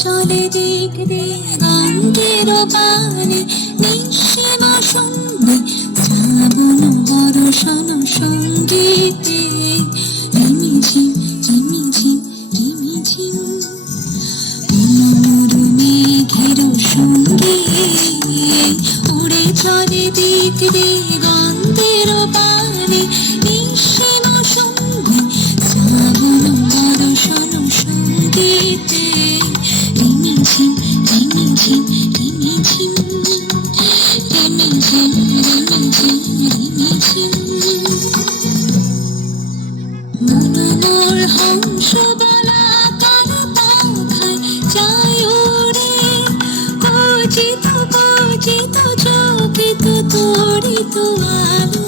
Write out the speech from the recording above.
চলে দিক দিগন্তের পানে, নিঃসীম সন্ধে শ্রাবণ বর্ষণ সঙ্গীতে। রিমিঝিম রিমিঝিম রিমিঝিম মোর মেঘের সঙ্গে উড়ে চলে দিক দিগন্তের পানে, নিঃসীম সন্ধে শ্রাবণ বর্ষণ সঙ্গীতে। রিমিঝিম রিমিঝিম রিমিঝিম রিমিঝিম রিমিঝিম রিমিঝিম। মন মোর হংস বলাকার পাখায় যায় ওরে, খচিত খচিত চকিত তড়িত আলো